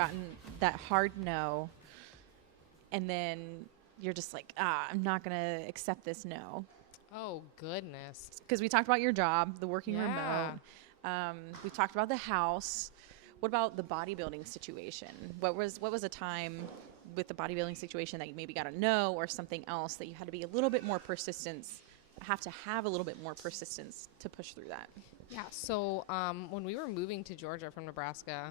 gotten that hard no, and then you're just like, I'm not going to accept this no? Oh, goodness. Because we talked about your job, the working Yeah. remote. We talked about the house. What about the bodybuilding situation? What was a time with the bodybuilding situation that you maybe got a no, or something else that you had to be a little bit more persistence, have a little bit more persistence to push through that? Yeah, so when we were moving to Georgia from Nebraska,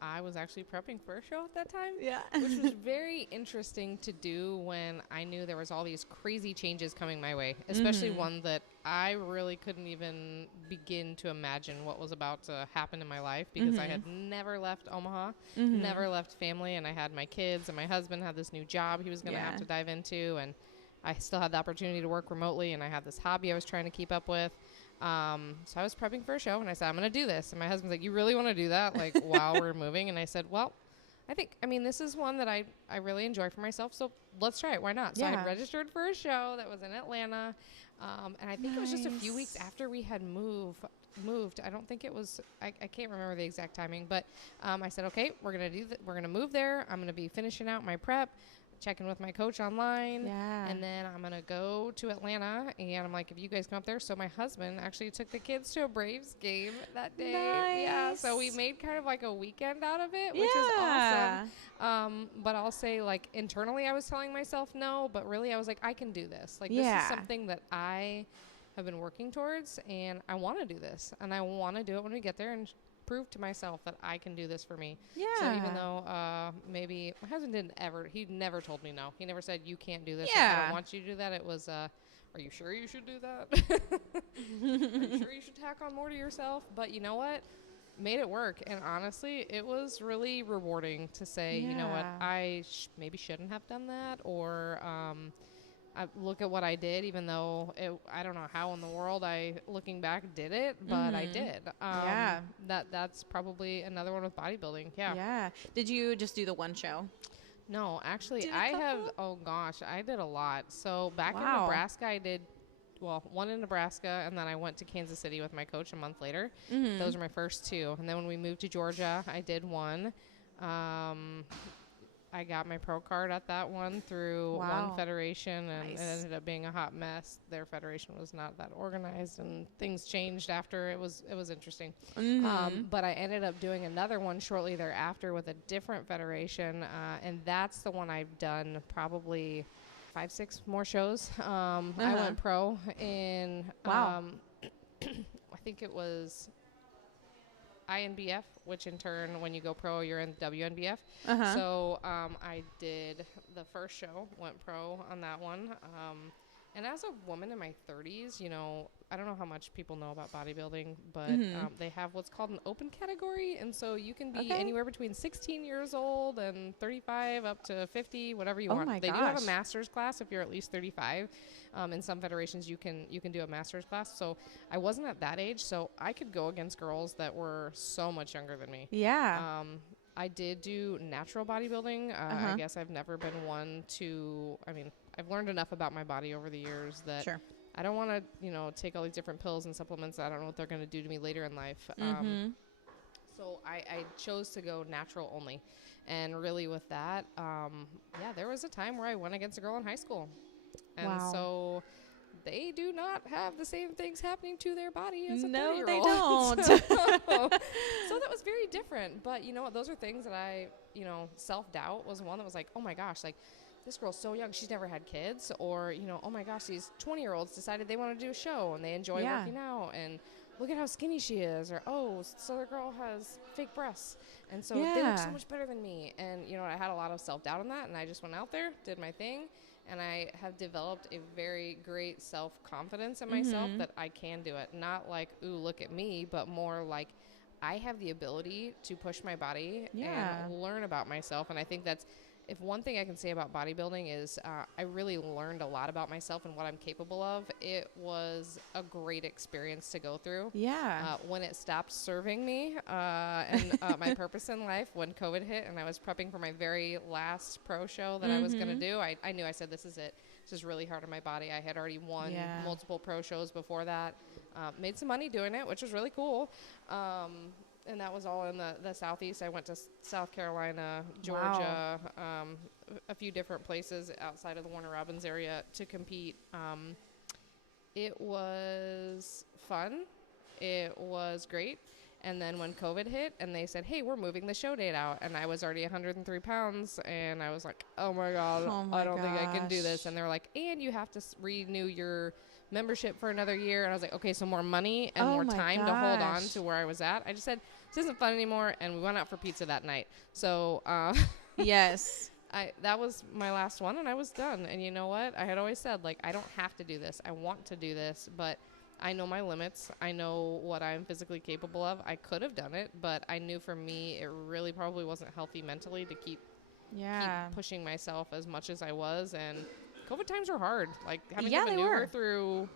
I was actually prepping for a show at that time. Yeah. Which was very interesting to do when I knew there was all these crazy changes coming my way, especially one that I really couldn't even begin to imagine what was about to happen in my life, because I had never left Omaha, never left family, and I had my kids, and my husband had this new job he was going to have to dive into, and I still had the opportunity to work remotely, and I had this hobby I was trying to keep up with. So I was prepping for a show, and I said, I'm going to do this. And my husband's like, you really want to do that, like, while we're moving? And I said, well, this is one that I really enjoy for myself, so let's try it. Why not? So I had registered for a show that was in Atlanta, and I think it was just a few weeks after we had moved. I don't think it was, I can't remember the exact timing, but I said, okay, we're going to we're going to move there. I'm going to be finishing out my prep, checking with my coach online, and then I'm going to go to Atlanta, and I'm like, if you guys come up there. So my husband actually took the kids to a Braves game that day. Nice. Yeah, so we made kind of like a weekend out of it, which is awesome. But I'll say, like, internally I was telling myself no, but really I was like, I can do this. Like, this is something that I have been working towards, and I want to do this, and I want to do it when we get there and prove to myself that I can do this for me. Yeah. So even though maybe my husband he never told me no. He never said, you can't do this. I don't want you to do that. It was, are you sure you should do that? Are you sure you should tack on more to yourself? But you know what? Made it work. And honestly, it was really rewarding to say, you know what, I maybe shouldn't have done that, or I look at what I did, even though I don't know how in the world looking back, did it, but I did. That's probably another one with bodybuilding. Yeah. Did you just do the one show? No, actually, I did a lot. So back in Nebraska, I did, one in Nebraska, and then I went to Kansas City with my coach a month later. Those are my first two. And then when we moved to Georgia, I did one. I got my pro card at that one through one federation, and it ended up being a hot mess. Their federation was not that organized, and things changed after. It was interesting. But I ended up doing another one shortly thereafter with a different federation, and that's the one I've done probably 5-6 more shows. I went pro in, I think it was INBF, which in turn, when you go pro, you're in WNBF. So I did the first show, went pro on that one. And as a woman in my 30s, I don't know how much people know about bodybuilding, but they have what's called an open category. And so you can be anywhere between 16 years old and 35 up to 50, whatever you want. They do have a master's class if you're at least 35. In some federations, you can do a master's class. So I wasn't at that age, so I could go against girls that were so much younger than me. Yeah. I did do natural bodybuilding. I guess I've never been one to, I've learned enough about my body over the years that I don't want to, take all these different pills and supplements. I don't know what they're going to do to me later in life. So I chose to go natural only. And really with that, there was a time where I went against a girl in high school. And so they do not have the same things happening to their body as a 30-year-old. No, they don't. So that was very different. But you know what? Those are things that I, self-doubt was one that was like, oh my gosh, like, this girl's so young, she's never had kids. Or, oh my gosh, these 20-year-olds decided they want to do a show and they enjoy working out. And look at how skinny she is. Or, oh, so the girl has fake breasts. And so they look so much better than me. And, I had a lot of self-doubt on that. And I just went out there, did my thing. And I have developed a very great self-confidence in myself that I can do it. Not like, ooh, look at me, but more like I have the ability to push my body and learn about myself. And I think that's, if one thing I can say about bodybuilding is I really learned a lot about myself and what I'm capable of. It was a great experience to go through. Yeah. When it stopped serving me and my purpose in life, when COVID hit and I was prepping for my very last pro show that I was going to do, I knew, I said, this is it. This is really hard on my body. I had already won multiple pro shows before that. Made some money doing it, which was really cool. and that was all in the Southeast. I went to South Carolina, Georgia, a few different places outside of the Warner Robins area to compete. It was fun. It was great. And then when COVID hit and they said, hey, we're moving the show date out, and I was already 103 pounds, and I was like, oh my God, I don't think I can do this. And they were like, and you have to renew your membership for another year. And I was like, okay, so more money and more time to hold on to where I was at. I just said, this isn't fun anymore. And we went out for pizza that night. So, yes, that was my last one, and I was done. And you know what? I had always said, like, I don't have to do this. I want to do this, but I know my limits. I know what I'm physically capable of. I could have done it, but I knew for me, it really probably wasn't healthy mentally to keep pushing myself as much as I was. And COVID times were hard. Like, having to maneuver through,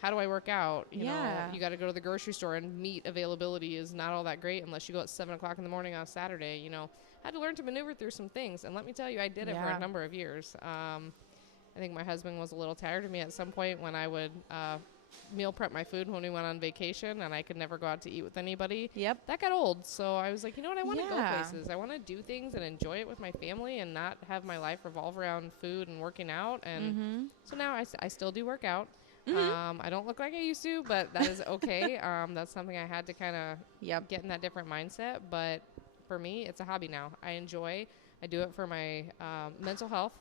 how do I work out? You know, you got to go to the grocery store, and meat availability is not all that great unless you go at 7 o'clock in the morning on a Saturday. You know, I had to learn to maneuver through some things. And let me tell you, I did it for a number of years. I think my husband was a little tired of me at some point when I would meal prep my food when we went on vacation, and I could never go out to eat with anybody. Yep. That got old. So I was like, you know what? I want to go places. I want to do things and enjoy it with my family and not have my life revolve around food and working out. And so now I still do work out. I don't look like I used to, but that is okay. That's something I had to kind of get in that different mindset. But for me, it's a hobby now. I enjoy. I do it for my mental health.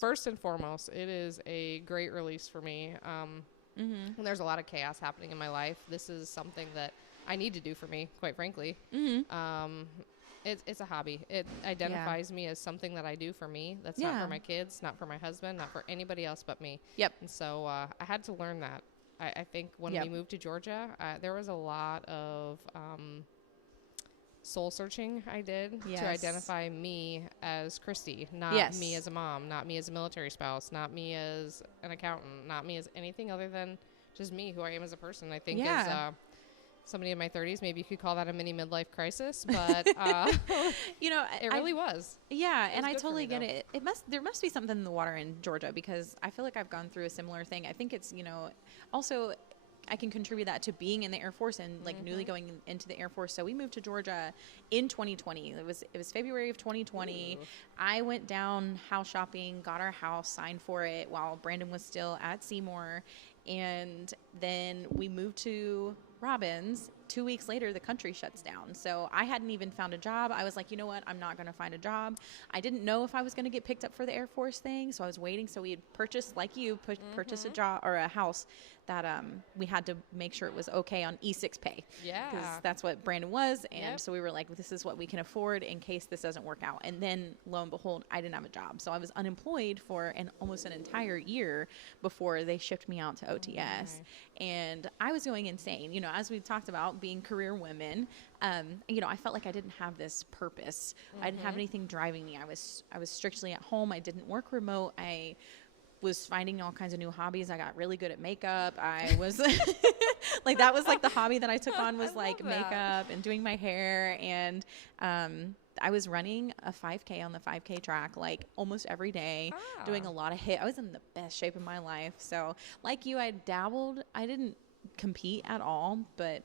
First and foremost, it is a great release for me. And there's a lot of chaos happening in my life. This is something that I need to do for me, quite frankly. It's a hobby. It identifies me as something that I do for me. That's not for my kids, not for my husband, not for anybody else but me. Yep. And so I had to learn that. I think when we moved to Georgia, there was a lot of soul searching I did to identify me as Kristy, not me as a mom, not me as a military spouse, not me as an accountant, not me as anything other than just me, who I am as a person. I think as somebody in my 30s, maybe you could call that a mini midlife crisis, but you know, it really was. Yeah, and I totally get it. There must be something in the water in Georgia, because I feel like I've gone through a similar thing. I think it's, you know, also I can contribute that to being in the Air Force and like newly going into the Air Force. So we moved to Georgia in 2020. It was February of 2020. Ooh. I went down house shopping, got our house, signed for it while Brandon was still at Seymour. And then we moved to Robins. 2 weeks later, the country shuts down. So I hadn't even found a job. I was like, you know what? I'm not going to find a job. I didn't know if I was going to get picked up for the Air Force thing. So I was waiting. So we had purchased, like you, purchased a job or a house that we had to make sure it was okay on E6 pay. Yeah. Because that's what Brandon was. And so we were like, this is what we can afford in case this doesn't work out. And then lo and behold, I didn't have a job. So I was unemployed for almost an entire year before they shipped me out to OTS. And I was going insane. You know, as we've talked about, being career women, you know, I felt like I didn't have this purpose. I didn't have anything driving me. I was strictly at home. I didn't work remote. I was finding all kinds of new hobbies. I got really good at makeup. I was like, that was like the hobby that I took on, was like makeup and doing my hair. And I was running a 5K on the 5K track like almost every day, doing a lot of I was in the best shape of my life. So like you, I dabbled. I didn't compete at all, but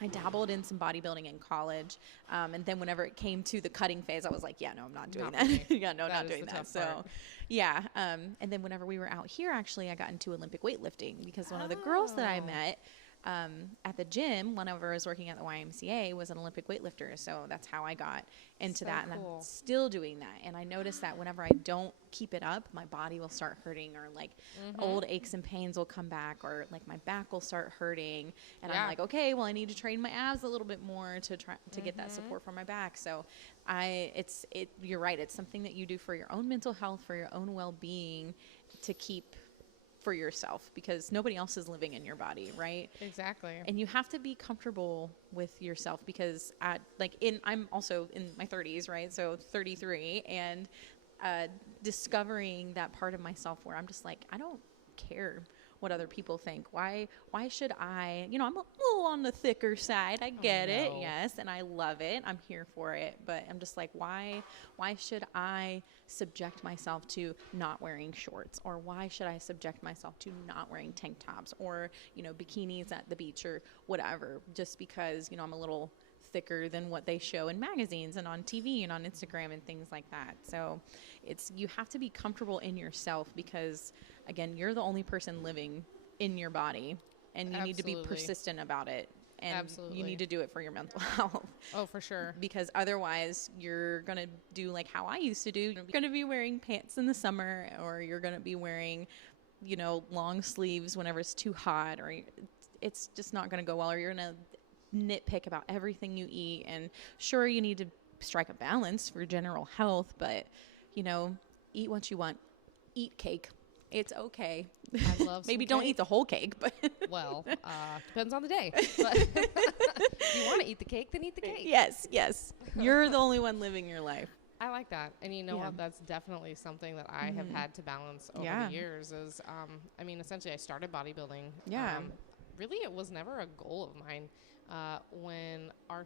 I dabbled in some bodybuilding in college. And then whenever it came to the cutting phase, I was like, yeah, no, I'm not doing that. Yeah, no, not doing that. So yeah. And then whenever we were out here, actually, I got into Olympic weightlifting because one of the girls that I met at the gym, whenever I was working at the YMCA, was an Olympic weightlifter. So that's how I got into that. And I'm still doing that. And I noticed that whenever I don't keep it up, my body will start hurting, or like old aches and pains will come back, or like my back will start hurting. And I'm like, okay, well, I need to train my abs a little bit more to try to get that support from my back. So you're right. It's something that you do for your own mental health, for your own well-being, to keep for yourself, because nobody else is living in your body, right? Exactly. And you have to be comfortable with yourself, because I'm also in my 30s, right? So 33, and discovering that part of myself where I'm just like, I don't care what other people think. Why should I, you know, I'm a little on the thicker side. I get it. Yes. And I love it. I'm here for it. But I'm just like, why should I subject myself to not wearing shorts? Or why should I subject myself to not wearing tank tops or, you know, bikinis at the beach or whatever, just because, you know, I'm a little thicker than what they show in magazines and on TV and on Instagram and things like that. So you have to be comfortable in yourself because, again, you're the only person living in your body, and you need to be persistent about it. And you need to do it for your mental health. Oh, for sure. Because otherwise you're going to do like how I used to do. You're going to be wearing pants in the summer, or you're going to be wearing, long sleeves whenever it's too hot, or it's just not going to go well, or you're going to nitpick about everything you eat. And sure, you need to strike a balance for general health, but, eat what you want. Eat cake. It's okay. I love Maybe cake. Don't eat the whole cake, but well, depends on the day. But if you want to eat the cake, then eat the cake. Yes. You're the only one living your life. I like that. And you know what? That's definitely something that I have had to balance over the years is, essentially I started bodybuilding. Yeah. Really, it was never a goal of mine. When our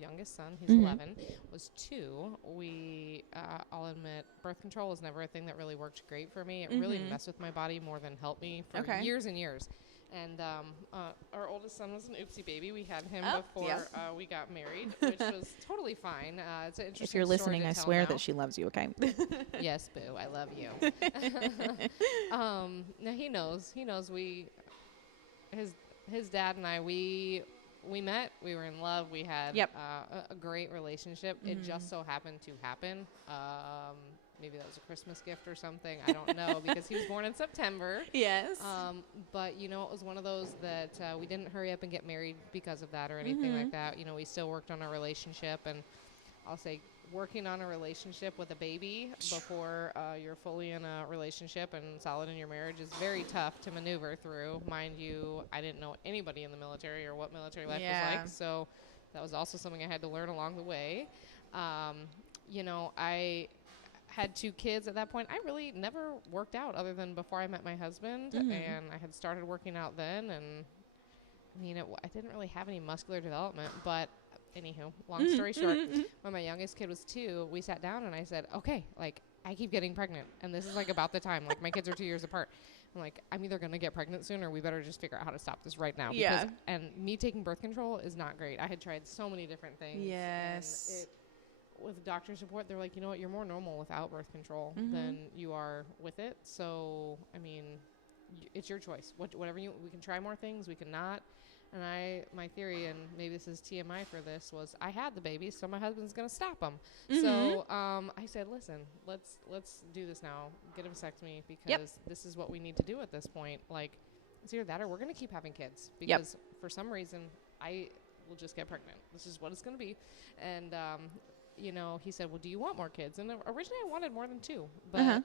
youngest son, he's 11, was 2, I'll admit, birth control was never a thing that really worked great for me. It really messed with my body more than helped me for years and years. And our oldest son was an oopsie baby. We had him before we got married, which was totally fine. It's an interesting If you're listening, I swear that she loves you, okay? Yes, boo, I love you. Now he knows his dad and I, we met, we were in love, we had a great relationship. It just so happened to happen. Maybe that was a Christmas gift or something. I don't know, because he was born in September. Yes. But, it was one of those that we didn't hurry up and get married because of that or anything like that. We still worked on our relationship. And I'll say working on a relationship with a baby before you're fully in a relationship and solid in your marriage is very tough to maneuver through. Mind you, I didn't know anybody in the military or what military life was like. So that was also something I had to learn along the way. I had 2 kids at that point. I really never worked out other than before I met my husband, and I had started working out then, and I didn't really have any muscular development, but anywho, long story short, when my youngest kid was 2, we sat down and I said, okay, like, I keep getting pregnant, and this is like about the time, like my kids are 2 years apart. I'm like, I'm either going to get pregnant soon, or we better just figure out how to stop this right now. And me taking birth control is not great. I had tried so many different things. Yes. With doctor support, they're like, you know what, you're more normal without birth control than you are with it. So, it's your choice. Whatever we can try more things, we can not. And my theory, and maybe this is TMI for this, was I had the baby, so my husband's going to stop him. So I said, listen, let's do this now. Get a vasectomy, because this is what we need to do at this point. Like, it's either that or we're going to keep having kids, because for some reason I will just get pregnant. This is what it's going to be. And he said, well, do you want more kids? And originally I wanted more than 2. But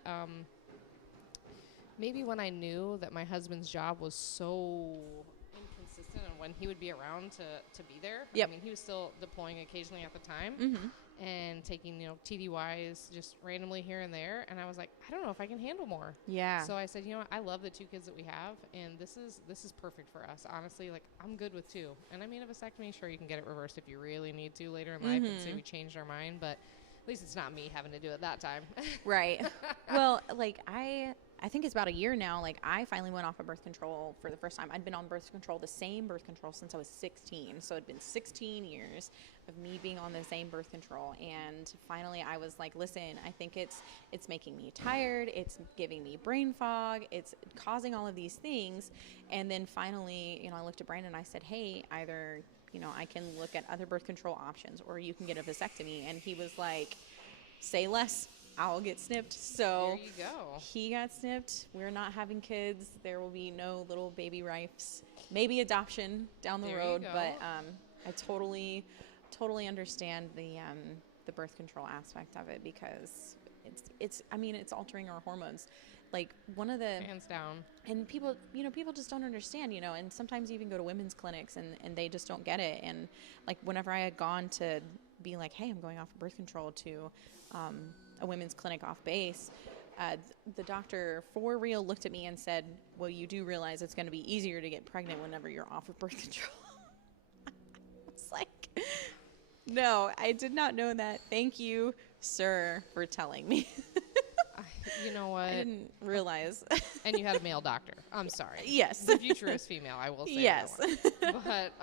maybe when I knew that my husband's job was so inconsistent and when he would be around to be there. He was still deploying occasionally at the time and taking, TDYs just randomly here and there. And I was like, I don't know if I can handle more. Yeah. So I said, I love the 2 kids that we have, and this is perfect for us. Honestly, like, I'm good with 2. And a vasectomy, sure, you can get it reversed if you really need to later in life and say we changed our mind, but at least it's not me having to do it that time. Right. Well, like, I think it's about a year now. Like, I finally went off of birth control for the first time. I'd been on birth control, the same birth control, since I was 16. So it'd been 16 years of me being on the same birth control. And finally I was like, listen, I think it's making me tired. It's giving me brain fog. It's causing all of these things. And then finally, I looked at Brandon and I said, hey, either, I can look at other birth control options, or you can get a vasectomy. And he was like, say less. I'll get snipped. So there you go. He got snipped. We're not having kids. There will be no little baby Rifes. Maybe adoption down the road, but I totally understand the birth control aspect of it, because it's altering our hormones. Like, one of the hands down. And people just don't understand, and sometimes you even go to women's clinics and they just don't get it. And like, whenever I had gone to be like, hey, I'm going off of birth control to a women's clinic off base, the doctor for real looked at me and said, well, you do realize it's going to be easier to get pregnant whenever you're off of birth control. I was like, no, I did not know that. Thank you, sir, for telling me. You know what? I didn't realize. And you had a male doctor. I'm sorry. Yes. The future is female, I will say. Yes. But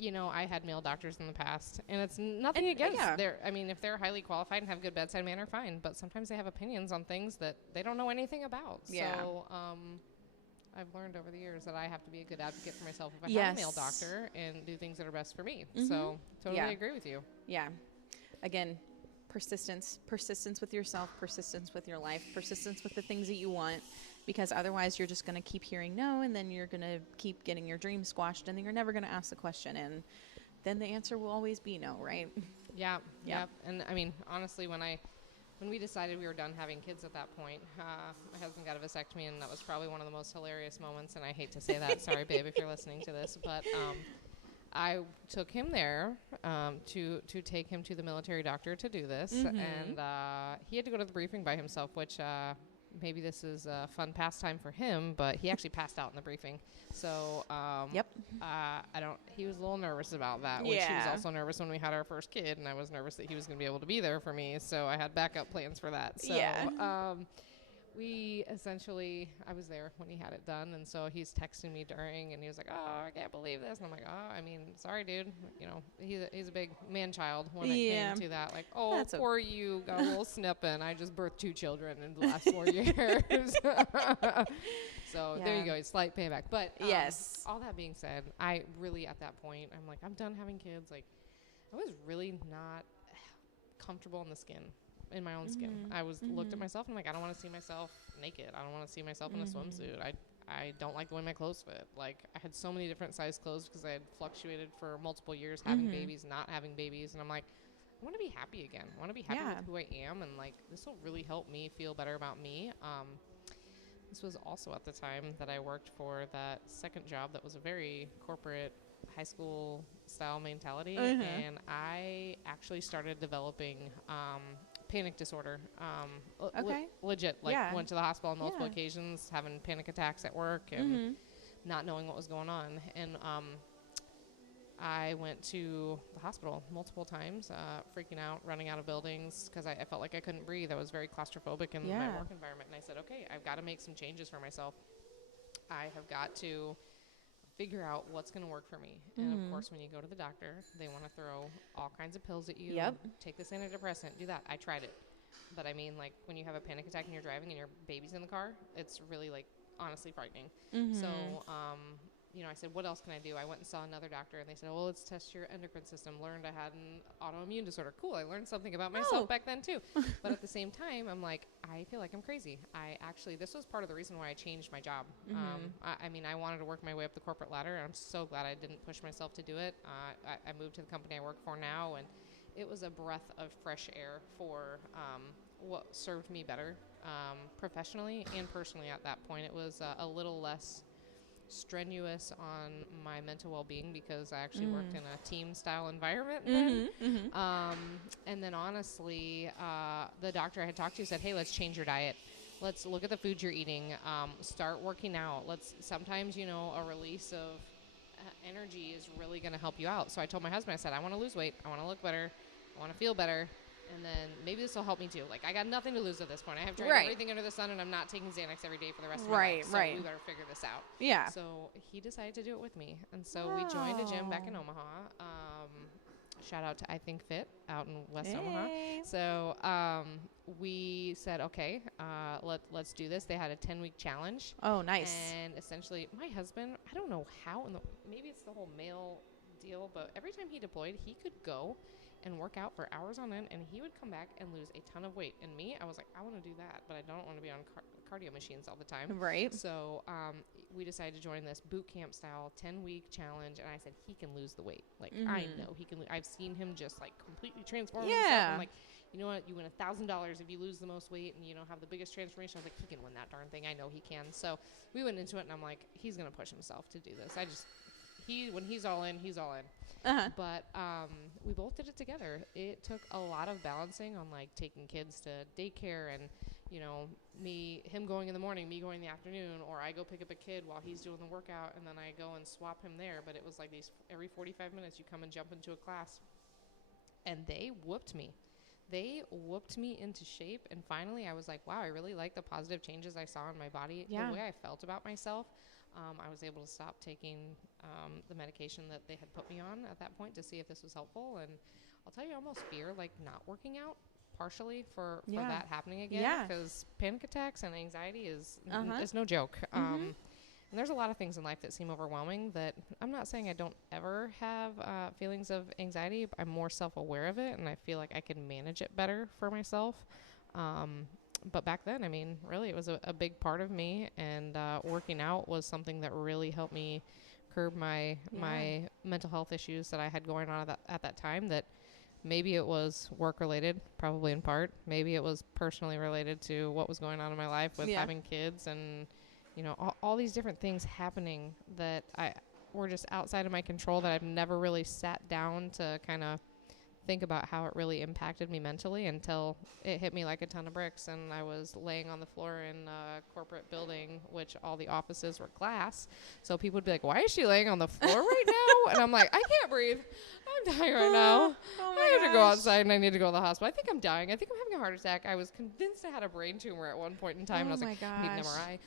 you know, I had male doctors in the past, and it's nothing against their, I mean, if they're highly qualified and have good bedside manner, fine, but sometimes they have opinions on things that they don't know anything about. Yeah. So, I've learned over the years that I have to be a good advocate for myself if I have a male doctor and do things that are best for me. So, totally agree with you. Yeah. Again, persistence with yourself, persistence with your life, persistence with the things that you want, because otherwise you're just going to keep hearing no, and then you're going to keep getting your dreams squashed, and then you're never going to ask the question, and then the answer will always be no, right? Yeah. And I mean, honestly, when we decided we were done having kids at that point, my husband got a vasectomy, and that was probably one of the most hilarious moments, and I hate to say that. Sorry, babe, if you're listening to this, but I took him there to take him to the military doctor to do this, and he had to go to the briefing by himself, which maybe this is a fun pastime for him, but he actually passed out in the briefing. So he was a little nervous about that, which he was also nervous when we had our first kid, and I was nervous that he was going to be able to be there for me, so I had backup plans for that. So we essentially, I was there when he had it done, and so he's texting me during, and he was like, oh, I can't believe this, and I'm like, oh, I mean, sorry, dude, you know, he's a big man-child when it came to that, like, oh, poor you, got a little snipping, I just birthed 2 children in the last 4 years. So there you go, it's slight payback, but all that being said, I really, at that point, I'm like, I'm done having kids, like, I was really not comfortable in the skin. In my own skin. I looked at myself and I'm like, I don't want to see myself naked. I don't want to see myself in a swimsuit. I don't like the way my clothes fit. Like, I had so many different size clothes because I had fluctuated for multiple years, having babies, not having babies. And I'm like, I want to be happy again. I want to be happy with who I am. And like, this will really help me feel better about me. This was also at the time that I worked for that second job that was a very corporate high school style mentality. And I actually started developing, panic disorder, legit, like went to the hospital on multiple occasions, having panic attacks at work and not knowing what was going on. And I went to the hospital multiple times, freaking out, running out of buildings because I felt like I couldn't breathe. I was very claustrophobic in my work environment. And I said, okay, I've got to make some changes for myself. I have got to figure out what's going to work for me. And of course, when you go to the doctor, they want to throw all kinds of pills at you. Take this antidepressant, do that. I tried it. But I mean, like, when you have a panic attack and you're driving and your baby's in the car, it's really, like, honestly frightening. So, you know, I said, what else can I do? I went and saw another doctor, and they said, well, let's test your endocrine system. Learned I had an autoimmune disorder. Cool, I learned something about myself back then, too. But at the same time, I'm like, I feel like I'm crazy. This was part of the reason why I changed my job. I mean, I wanted to work my way up the corporate ladder, and I'm so glad I didn't push myself to do it. I moved to the company I work for now, and it was a breath of fresh air for what served me better professionally and personally at that point. It was a little less strenuous on my mental well-being because I actually worked in a team-style environment then. And then honestly, the doctor I had talked to said, hey, let's change your diet. Let's look at the food you're eating. Start working out. Sometimes, you know, a release of energy is really going to help you out. So I told my husband, I said, I want to lose weight. I want to look better. I want to feel better. And then maybe this will help me too. Like, I got nothing to lose at this point. I have tried everything under the sun, and I'm not taking Xanax every day for the rest of my life. So we better figure this out. Yeah. So he decided to do it with me. And so we joined a gym back in Omaha. Shout out to I Think Fit out in West Omaha. So we said, okay, let's do this. They had a 10-week challenge. Oh, nice. And essentially, my husband, I don't know how, maybe it's the whole male deal, but every time he deployed, he could go and work out for hours on end, and he would come back and lose a ton of weight. And me, I was like, I want to do that, but I don't want to be on cardio machines all the time. Right. So we decided to join this boot camp style 10-week challenge, and I said, he can lose the weight. Like, I know he can. I've seen him just, like, completely transform himself. I'm like, you know what? You win $1,000 if you lose the most weight and, you know, have the biggest transformation. I was like, he can win that darn thing. I know he can. So we went into it, and I'm like, he's going to push himself to do this. When he's all in, he's all in. But we both did it together. It took a lot of balancing on, like, taking kids to daycare and, you know, him going in the morning, me going in the afternoon, or I go pick up a kid while he's doing the workout, and then I go and swap him there. But it was like every 45 minutes you come and jump into a class. And they whooped me. They whooped me into shape, and finally I was like, wow, I really like the positive changes I saw in my body, the way I felt about myself. I was able to stop taking the medication that they had put me on at that point to see if this was helpful. And I'll tell you, I almost fear like not working out partially for that happening again, because panic attacks and anxiety is no joke. And there's a lot of things in life that seem overwhelming that I'm not saying I don't ever have feelings of anxiety. I'm more self-aware of it, and I feel like I can manage it better for myself. But back then, I mean, really, it was a big part of me, and working out was something that really helped me curb my mental health issues that I had going on at that time. That maybe it was work-related, probably in part. Maybe it was personally related to what was going on in my life with having kids and, you know, all these different things happening that were just outside of my control, that I've never really sat down to kind of think about how it really impacted me mentally until it hit me like a ton of bricks. And I was laying on the floor in a corporate building, which all the offices were glass. So people would be like, why is she laying on the floor right now? And I'm like, I can't breathe. I'm dying right now. I have to go outside and I need to go to the hospital. I think I'm dying. I think I'm having a heart attack. I was convinced I had a brain tumor at one point in time. And I was like, I need an MRI.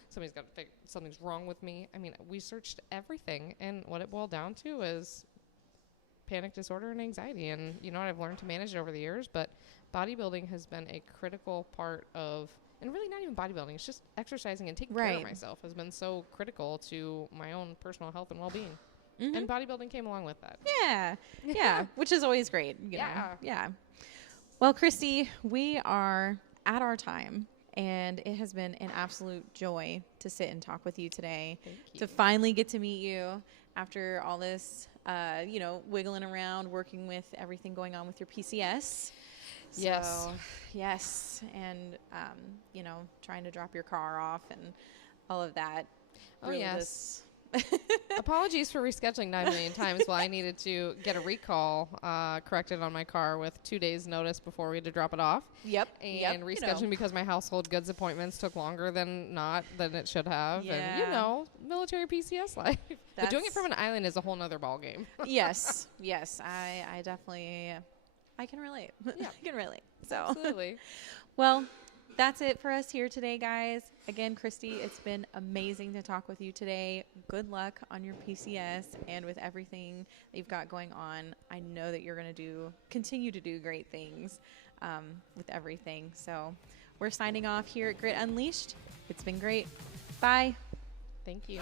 Something's wrong with me. I mean, we searched everything. And what it boiled down to is panic disorder and anxiety. And, you know, I've learned to manage it over the years, but bodybuilding has been a critical part of, and really not even bodybuilding, it's just exercising and taking care of myself has been so critical to my own personal health and well-being. And bodybuilding came along with that. Yeah, which is always great. You know? Well, Kristy, we are at our time, and it has been an absolute joy to sit and talk with you today. To finally get to meet you after all this, you know, wiggling around, working with everything going on with your PCS. Yes. And, you know, trying to drop your car off and all of that. Apologies for rescheduling 9 million times while I needed to get a recall corrected on my car with 2 days notice before we had to drop it off. And rescheduling because my household goods appointments took longer than it should have. And, you know, military PCS life. But doing it from an island is a whole nother ballgame. Yes. I definitely, I can relate. I can relate. So, absolutely. Well, that's it for us here today, guys. Again, Kristy, it's been amazing to talk with you today. Good luck on your PCS and with everything that you've got going on. I know that you're going to continue to do great things with everything. So we're signing off here at Grit Unleashed. It's been great. Bye. Thank you.